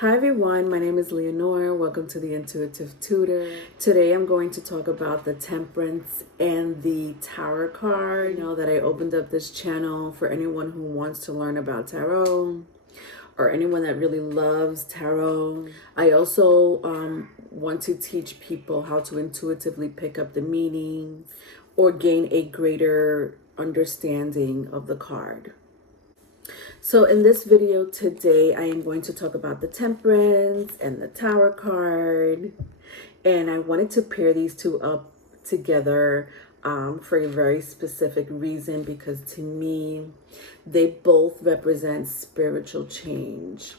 Hi everyone, my name is Leonore. Welcome to the Intuitive Tutor. Today I'm going to talk about the Temperance and the Tarot card. You know that I opened up this channel for anyone who wants to learn about tarot or anyone that really loves tarot. I also want to teach people how to intuitively pick up the meaning or gain a greater understanding of the card. So in this video today, I am going to talk about the Temperance and the Tower card. And I wanted to pair these two up together for a very specific reason, because to me, they both represent spiritual change.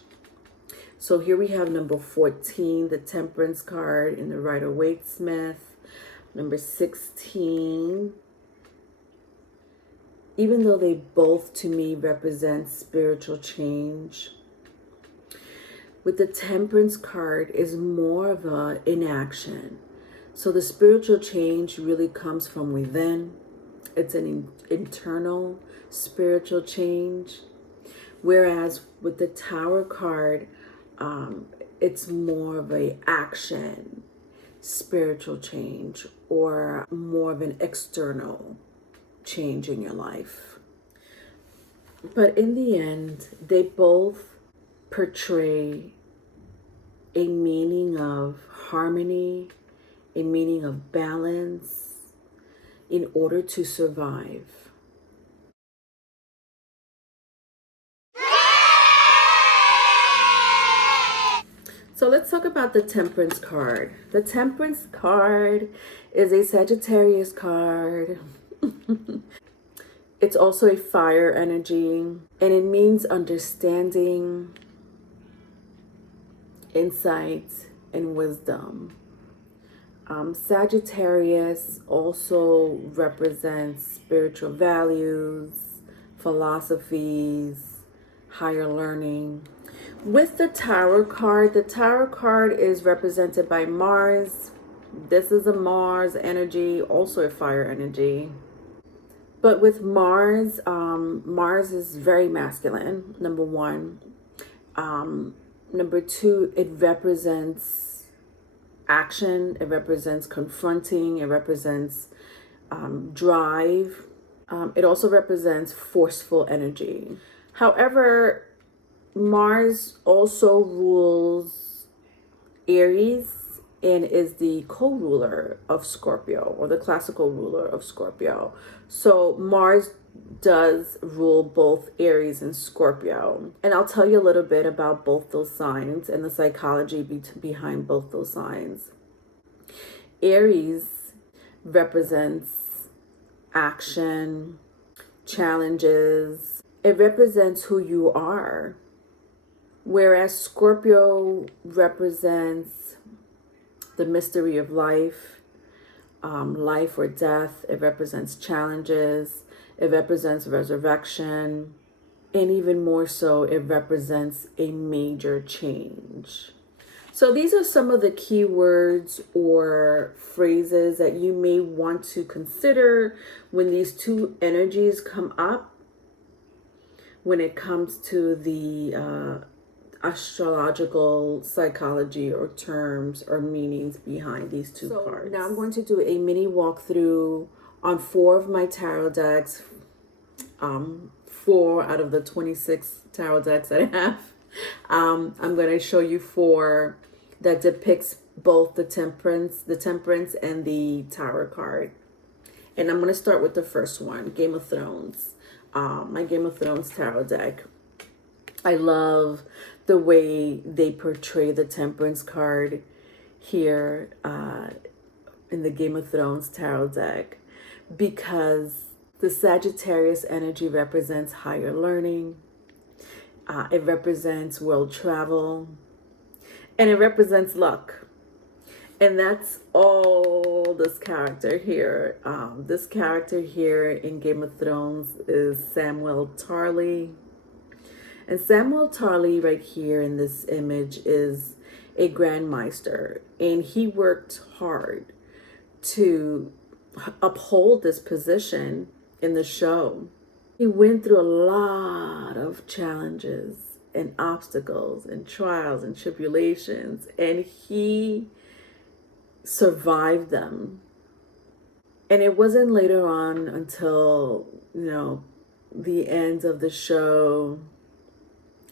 So here we have number 14, the Temperance card in the Rider-Waite-Smith. Number 16, even though they both to me represent spiritual change, with the Temperance card is more of a inaction. So the spiritual change really comes from within. It's an internal spiritual change. Whereas with the Tower card, it's more of a action spiritual change, or more of an external change in your life. But in the end, they both portray a meaning of harmony, a meaning of balance in order to survive. So let's talk about the Temperance card. The Temperance card is a Sagittarius card. It's also a fire energy, and it means understanding, insight, and wisdom. Sagittarius also represents spiritual values, philosophies, higher learning. With the Tarot card is represented by Mars. This is a Mars energy, also a fire energy. But with Mars, Mars is very masculine, number one. Number two, it represents action. It represents confronting. It represents drive. It also represents forceful energy. However, Mars also rules Aries and is the co-ruler of Scorpio, or the classical ruler of Scorpio. So Mars does rule both Aries and Scorpio. And I'll tell you a little bit about both those signs and the psychology behind both those signs. Aries represents action, challenges. It represents who you are. Whereas Scorpio represents the mystery of life, life or death. It represents challenges. It represents resurrection. And even more so, it represents a major change. So these are some of the key words or phrases that you may want to consider when these two energies come up, when it comes to the astrological psychology or terms or meanings behind these two cards. Now I'm going to do a mini walkthrough on 4 of my tarot decks, 4 out of the 26 tarot decks that I have. I'm going to show you 4 that depicts both the Temperance and the Tower card. And I'm going to start with the first one, Game of Thrones. My Game of Thrones tarot deck. I love the way they portray the Temperance card here in the Game of Thrones tarot deck, because the Sagittarius energy represents higher learning. It represents world travel, and it represents luck. And that's all this character here. This character here in Game of Thrones is Samuel Tarly. And Samuel Tarly right here in this image is a Grand Maester, and he worked hard to uphold this position in the show. He went through a lot of challenges and obstacles and trials and tribulations, and he survived them. And it wasn't later on until, the end of the show,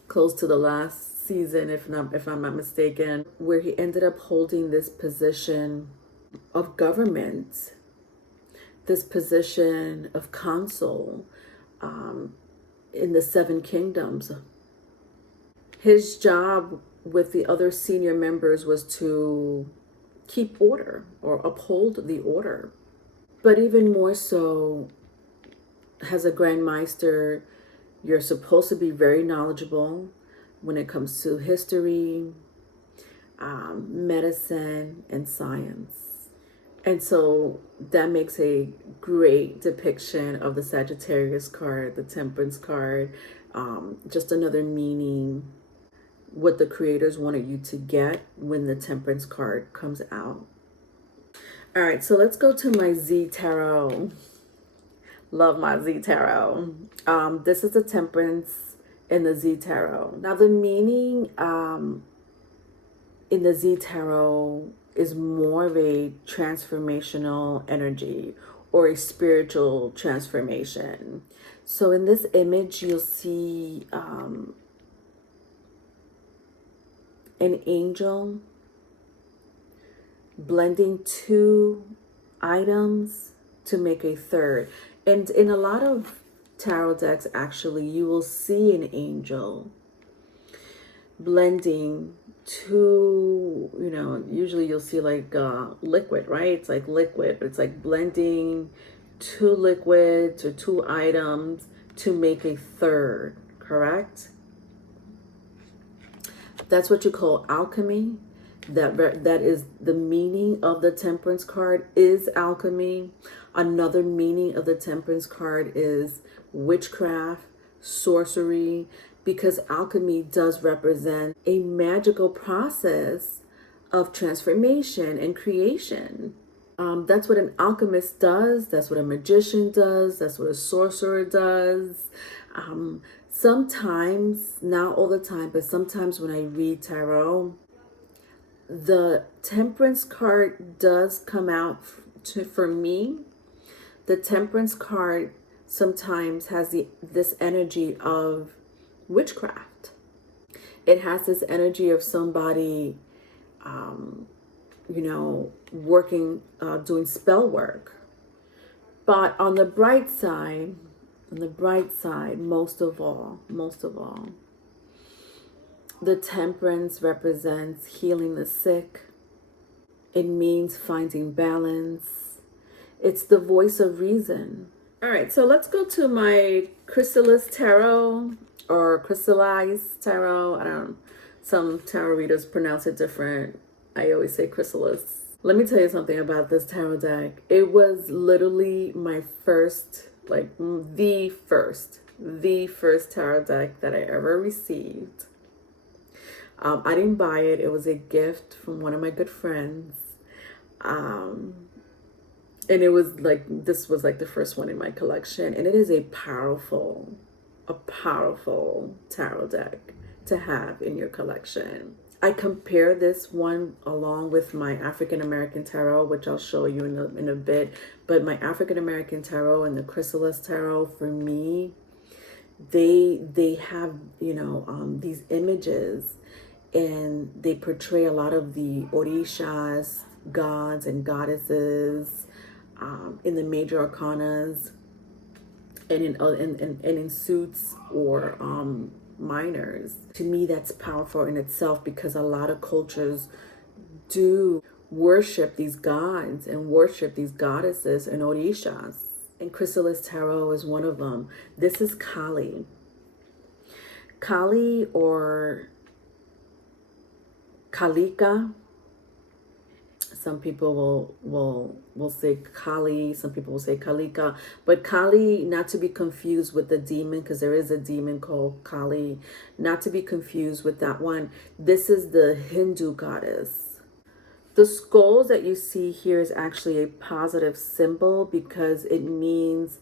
close to the last season, if I'm not mistaken, where he ended up holding this position of government, this position of council, in the Seven Kingdoms. His job with the other senior members was to keep order or uphold the order. But even more so, as a Grand Meister, you're supposed to be very knowledgeable when it comes to history, medicine, and science. And so that makes a great depiction of the Sagittarius card, the Temperance card, just another meaning, what the creators wanted you to get when the Temperance card comes out. All right, so let's go to my Z Tarot. Love my Z Tarot. This is the Temperance in the Z Tarot. Now the meaning in the Z Tarot is more of a transformational energy or a spiritual transformation. So in this image, you'll see an angel blending two items to make a third. And in a lot of tarot decks, actually, you will see an angel blending two, usually you'll see like liquid, right? It's like liquid, but it's like blending two liquids or two items to make a third, correct? That's what you call alchemy. That is the meaning of the Temperance card, is alchemy. Another meaning of the Temperance card is witchcraft, sorcery, because alchemy does represent a magical process of transformation and creation. That's what an alchemist does. That's what a magician does. That's what a sorcerer does. Sometimes, not all the time, but sometimes when I read tarot, the Temperance card does come out for me. The Temperance card sometimes has this energy of witchcraft. It has this energy of somebody, working, doing spell work. But on the bright side, most of all, the Temperance represents healing the sick. It means finding balance. It's the voice of reason. All right, so let's go to my Chrysalis Tarot or Crystallized Tarot. I don't know. Some tarot readers pronounce it different. I always say Chrysalis. Let me tell you something about this tarot deck. It was literally my first, the first tarot deck that I ever received. I didn't buy it. It was a gift from one of my good friends. And it was this was the first one in my collection. And it is a powerful tarot deck to have in your collection. I compare this one along with my African American Tarot, which I'll show you in a bit. But my African American Tarot and the Chrysalis Tarot, for me, they have, these images, and they portray a lot of the Orishas, gods and goddesses, in the major arcanas, and in suits or minors. To me, that's powerful in itself, because a lot of cultures do worship these gods and worship these goddesses and Orishas. And Chrysalis Tarot is one of them. This is Kali. Kali or Kalika. Some people will say Kali, some people will say Kalika, but Kali, not to be confused with the demon, because there is a demon called Kali, not to be confused with that one. This is the Hindu goddess. The skulls that you see here is actually a positive symbol, because it means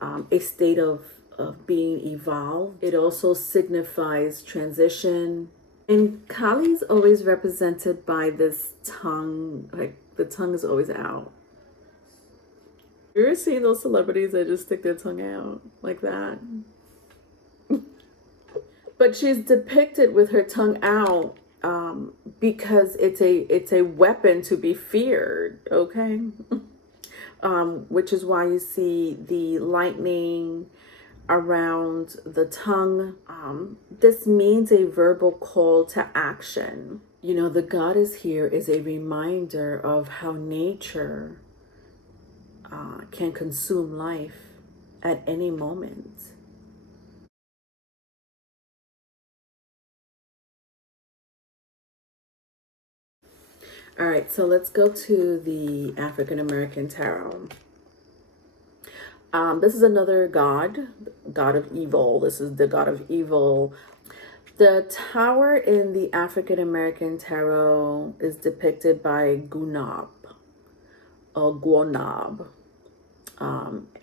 a state of of being evolved. It also signifies transition. And Kali is always represented by this tongue, like the tongue is always out. You're seeing those celebrities that just stick their tongue out like that. But she's depicted with her tongue out because it's a weapon to be feared, okay? Which is why you see the lightning around the tongue. This means a verbal call to action. You know, the goddess here is a reminder of how nature can consume life at any moment. All right, so let's go to the African American Tarot. This is another god of evil. This is the god of evil. The tower in the African American Tarot is depicted by Gunab or Guanab.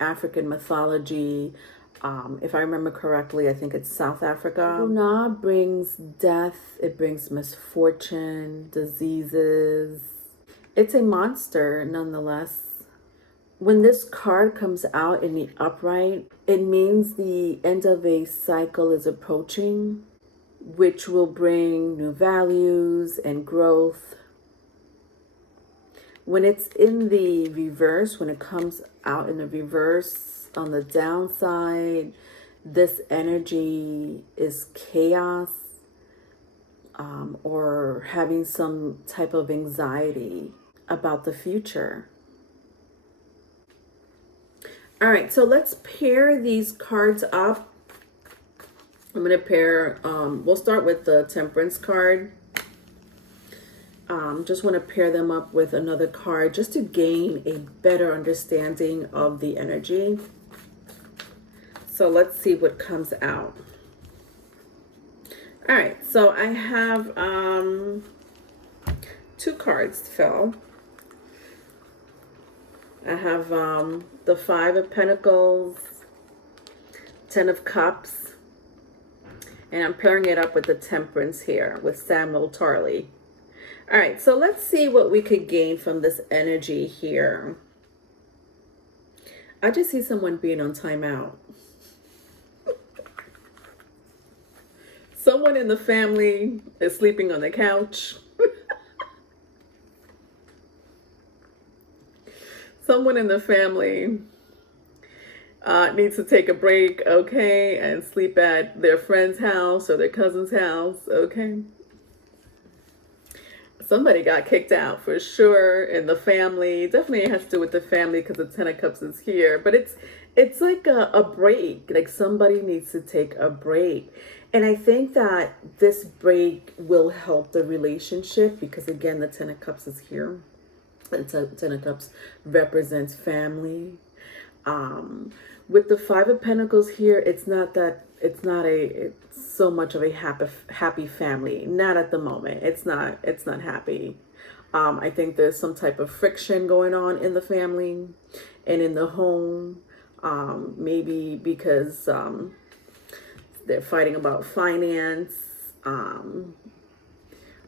African mythology. If I remember correctly, I think it's South Africa. Gunab brings death, it brings misfortune, diseases. It's a monster nonetheless. When this card comes out in the upright, it means the end of a cycle is approaching, which will bring new values and growth. When it's in the reverse, when it comes out in the reverse, on the downside, this energy is chaos, or having some type of anxiety about the future. All right, so let's pair these cards up. I'm going to pair, we'll start with the Temperance card. Just want to pair them up with another card just to gain a better understanding of the energy. So let's see what comes out. All right, so I have 2 cards to fill. I have the 5 of Pentacles, 10 of Cups, and I'm pairing it up with the Temperance here with Samuel Tarley. All right, so let's see what we could gain from this energy here. I just see someone being on timeout. Someone in the family is sleeping on the couch. Someone in the family needs to take a break, okay, and sleep at their friend's house or their cousin's house, okay? Somebody got kicked out for sure in the family. Definitely has to do with the family because the 10 of Cups is here. But it's like a break. Like somebody needs to take a break. And I think that this break will help the relationship because, again, the 10 of Cups is here. The 10 of Cups represents family. With the 5 of Pentacles here, it's not so much of a happy family. Not at the moment. It's not happy. I think there's some type of friction going on in the family and in the home. Maybe because they're fighting about finance,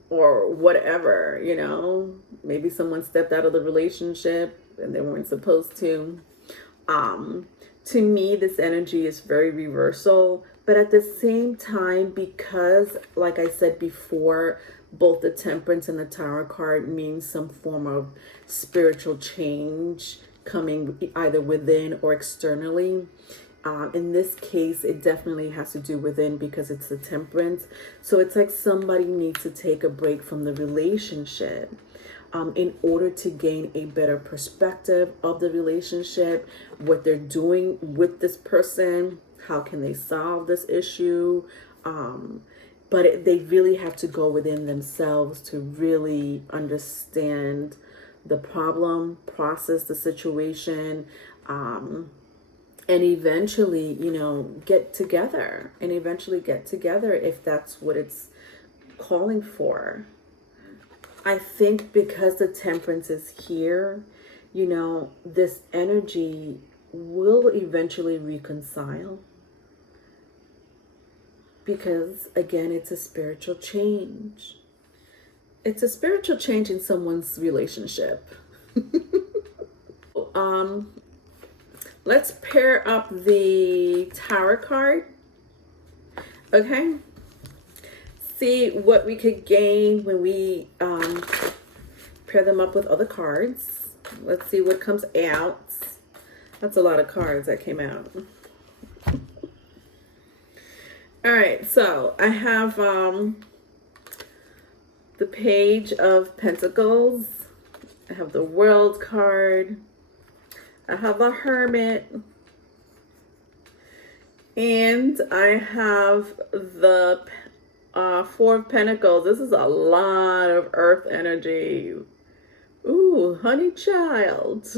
or whatever, you know. Maybe someone stepped out of the relationship and they weren't supposed to. To me, this energy is very reversal, but at the same time, because, like I said before, both the Temperance and the Tower card means some form of spiritual change coming either within or externally. In this case, it definitely has to do within because it's the Temperance. So it's like somebody needs to take a break from the relationship in order to gain a better perspective of the relationship, what they're doing with this person, how can they solve this issue. But they really have to go within themselves to really understand the problem, process the situation, and eventually, you know, get together if that's what it's calling for. I think because the Temperance is here, you know, this energy will eventually reconcile. because again, it's a spiritual change. It's a spiritual change in someone's relationship. Let's pair up the Tower card. Okay. See what we could gain when we pair them up with other cards. Let's see what comes out. That's a lot of cards that came out. All right, so I have the Page of Pentacles. I have the World card. I have the Hermit. And I have the Four of Pentacles. This is a lot of earth energy. Ooh, honey child.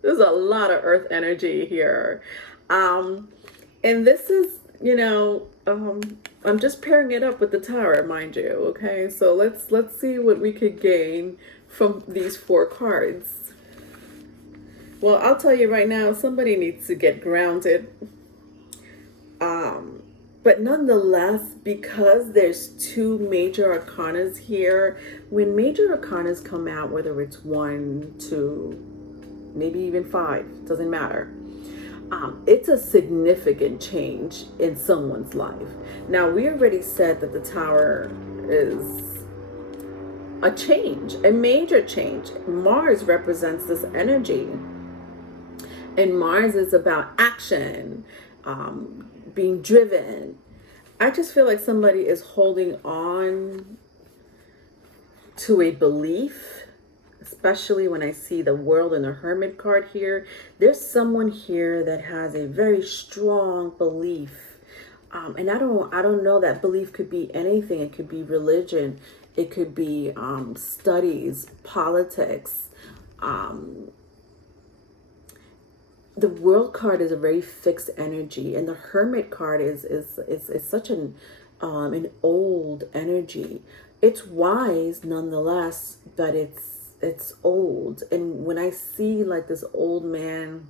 There's a lot of earth energy here. And this is, you know, I'm just pairing it up with the Tower, mind you. Okay, so let's see what we could gain from these 4 cards. Well, I'll tell you right now, somebody needs to get grounded. But nonetheless, because there's 2 major arcanas here, when major arcanas come out, whether it's 1, 2, maybe even 5, doesn't matter. It's a significant change in someone's life. Now, we already said that the Tower is a change, a major change. Mars represents this energy. And Mars is about action, being driven. I just feel like somebody is holding on to a belief, especially when I see the World and the Hermit card here. There's someone here that has a very strong belief. And I don't know, that belief could be anything. It could be religion. It could be studies, politics. The World card is a very fixed energy, and the Hermit card is such an old energy. It's wise nonetheless, but it's old. And when I see like this old man,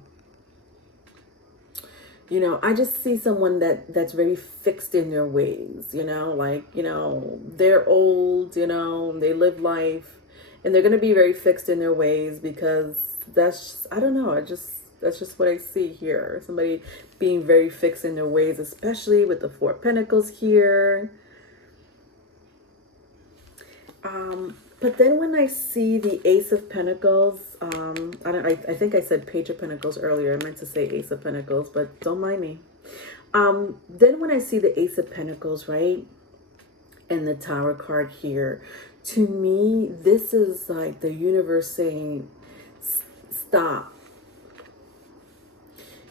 you know, I just see someone that's very fixed in their ways, you know, like, you know, they're old, you know, they live life, and they're going to be very fixed in their ways because that's, I don't know, that's just what I see here. Somebody being very fixed in their ways, especially with the 4 of Pentacles here. But then when I see the Ace of Pentacles, I think I said Page of Pentacles earlier. I meant to say Ace of Pentacles, but don't mind me. Then when I see the Ace of Pentacles, right, and the Tower card here, to me, this is like the universe saying, stop.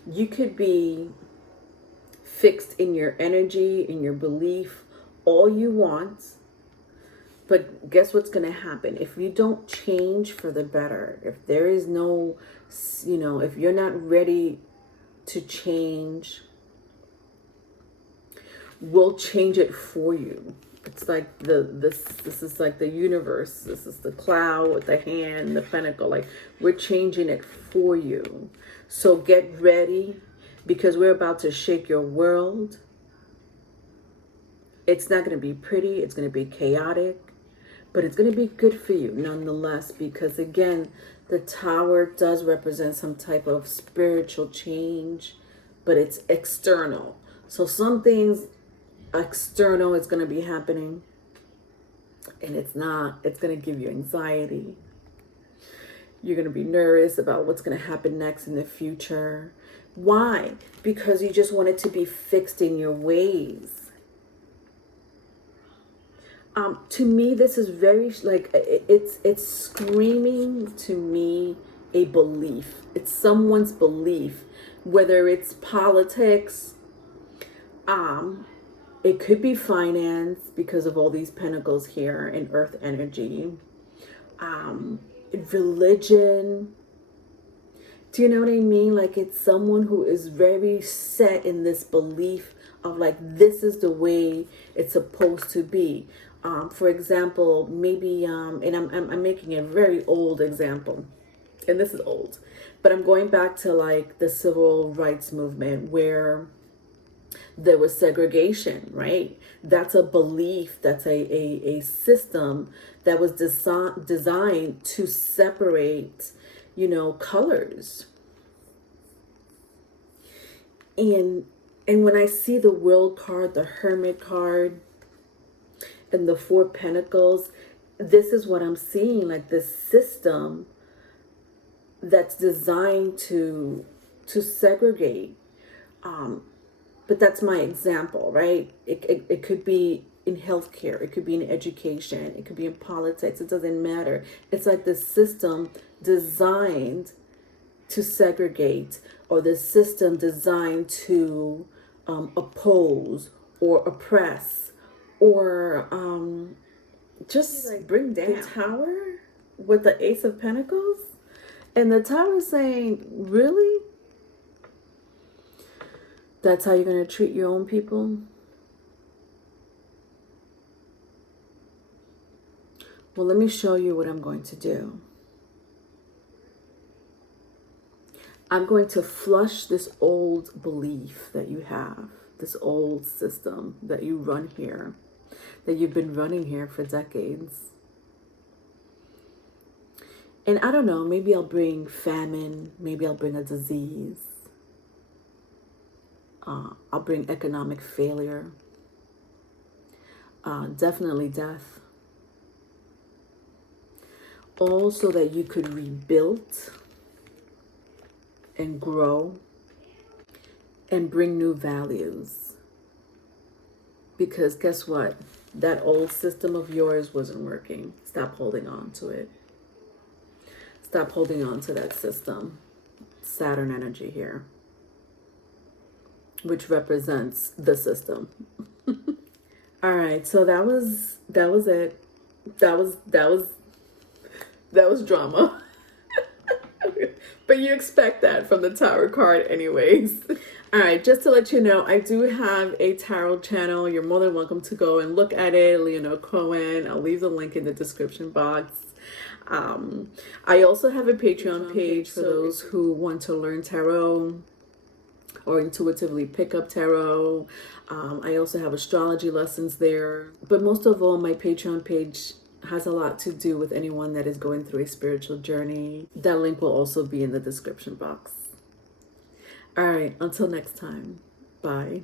You could be fixed in your energy, in your belief, all you want. But guess what's going to happen? If you don't change for the better, if there is no, you know, if you're not ready to change, we'll change it for you. It's like this is like the universe. This is the cloud with the hand, the pentacle. Like, we're changing it for you. So get ready, because we're about to shake your world. It's not going to be pretty. It's going to be chaotic, but it's going to be good for you nonetheless, because again, the Tower does represent some type of spiritual change, but it's external. So some things external is going to be happening, and it's going to give you anxiety. You're going to be nervous about what's going to happen next in the future. Why? Because you just want it to be fixed in your ways. To me, this is very, like, it's screaming to me a belief. It's someone's belief, whether it's politics, it could be finance because of all these pentacles here in earth energy, religion. Do you know what I mean? Like, it's someone who is very set in this belief of like, this is the way it's supposed to be. For example, maybe, and I'm making a very old example, and this is old, but I'm going back to like the civil rights movement, where there was segregation, right? That's a belief, that's a system that was designed to separate, colors. And when I see the World card, the Hermit card, and the Four Pentacles, this is what I'm seeing, like this system that's designed to segregate. But that's my example, right? It could be in healthcare, it could be in education, it could be in politics, it doesn't matter. It's like this system designed to segregate, or the system designed to oppose or oppress, or just like bring down. The Tower with the Ace of Pentacles, and the Tower saying, really? That's how you're going to treat your own people? Well, let me show you what I'm going to do. I'm going to flush this old belief that you have, this old system that you run here, that you've been running here for decades. And I don't know, maybe I'll bring famine, maybe I'll bring a disease. I'll bring economic failure, definitely death. All so that you could rebuild and grow and bring new values. Because guess what? That old system of yours wasn't working. Stop holding on to it. Stop holding on to that system. Saturn energy here, which represents the system. All right, so that was it. That was drama. But you expect that from the Tower card anyways. All right, just to let you know, I do have a tarot channel. You're more than welcome to go and look at it. Leonor Cohen. I'll leave the link in the description box. I also have a Patreon page for those who want to learn tarot or intuitively pick up tarot. I also have astrology lessons there. But most of all, my Patreon page has a lot to do with anyone that is going through a spiritual journey. That link will also be in the description box. All right, until next time. Bye.